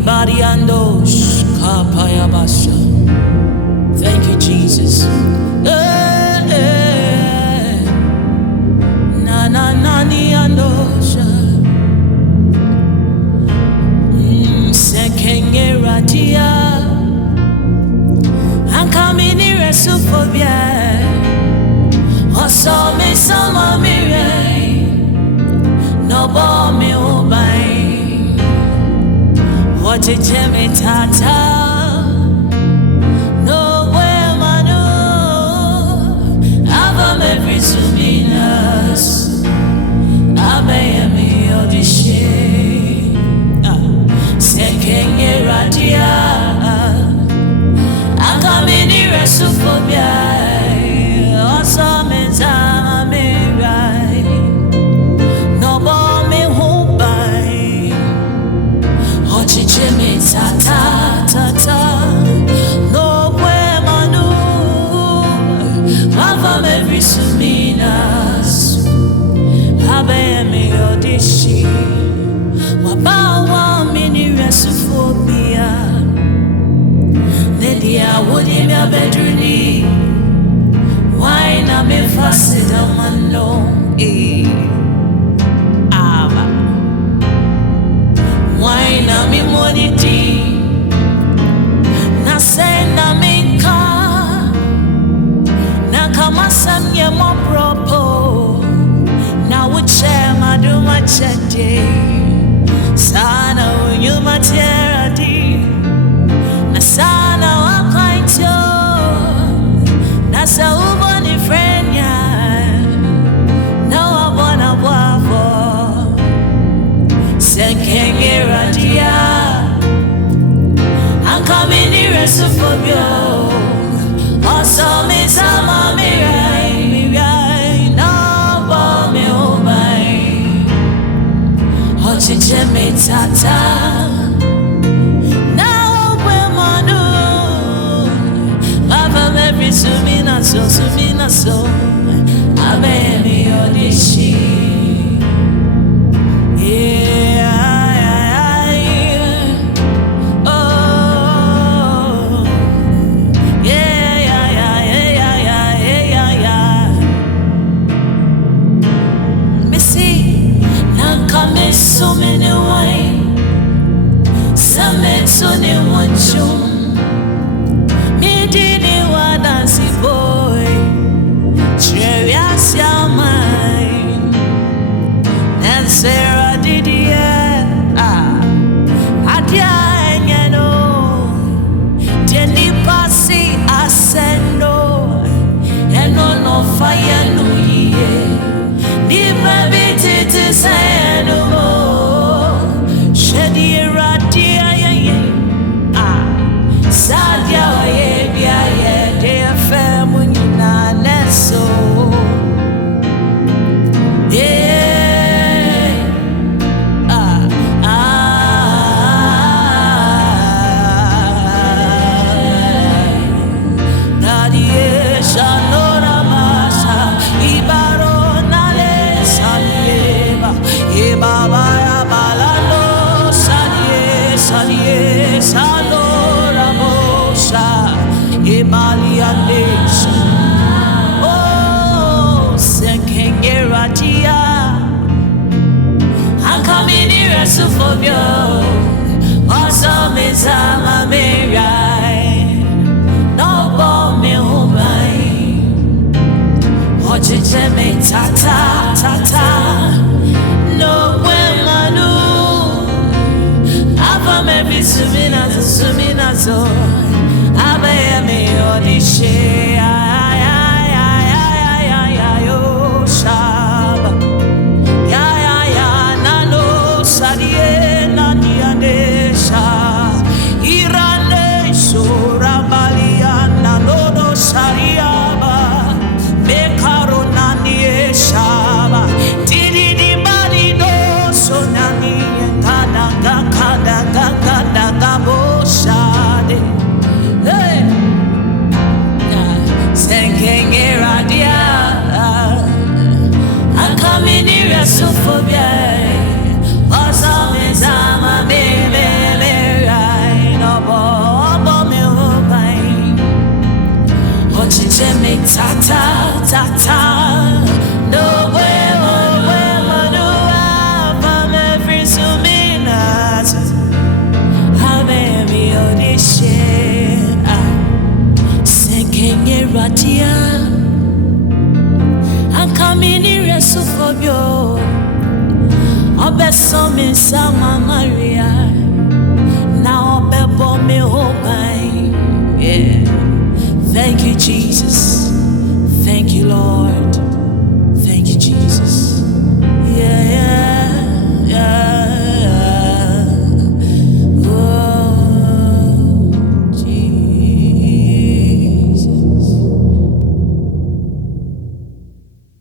Ibariandos kapayabasha. Thank you, Jesus. Na na na ni andosha. Sekenge radia. Ankamini resufobia. Oso me sama mire. No bo me obai. What a jemmy tata. No way manu. Avam every suminas. Abayami odishe. Sekenge radia. Ankamini resufobia. Oso me sama mirai. No bo me hobai. Ochi jeme tata tata. No way manu. Avam every suminas. Abayami odishi. Wabawa mini resufobia. Nedia wodi mi abedruni. Why na me fasida mano Ava. Why na me money na senda minka. Na kama samye mo propo. Na uche maduma chete. Sana unyuma teradi. Na sana wakaito. Na saubo ni frenya. Na wabona wavo. Sekenge radia. Ankamini resufobio. Oso me sama mirai. Mirai. Na bo me obai. Ochi jeme tata. Now we manu. Avam every sumina so. Abemi odishi. Yeah. Oh. Yeah. Missy. Nankame so many wine. Sametso ne wanchum. Midini wadansi boy. Cherias ya mine. And Sarah Didier. Adia enyeno. Jenny pasi asendo. Eno no fire no ye. Ni baby titi sayano mo. Shedi radia ye. Sadia ye bia ye. De femu na neso. Yeah. Nadie shanora masa. Ibaro nale salieva. Baba ya balano salie salora mosa. Ebaliandesha. Oh, sekenge radia. Ankamini resufobio. Oso me sama mirai. No bo me obai. Ochi jeme tata tata. No way manu. Avam every suminazo. Abayami odishe. Oh, shaba. Nano sadie nanianesha. Irane sorabalia nanono sariaba. Bekaro nanie shaba. Didi di bali no sonani. Kada bo shade. Hey. sufobio. Obeso mi sama mari.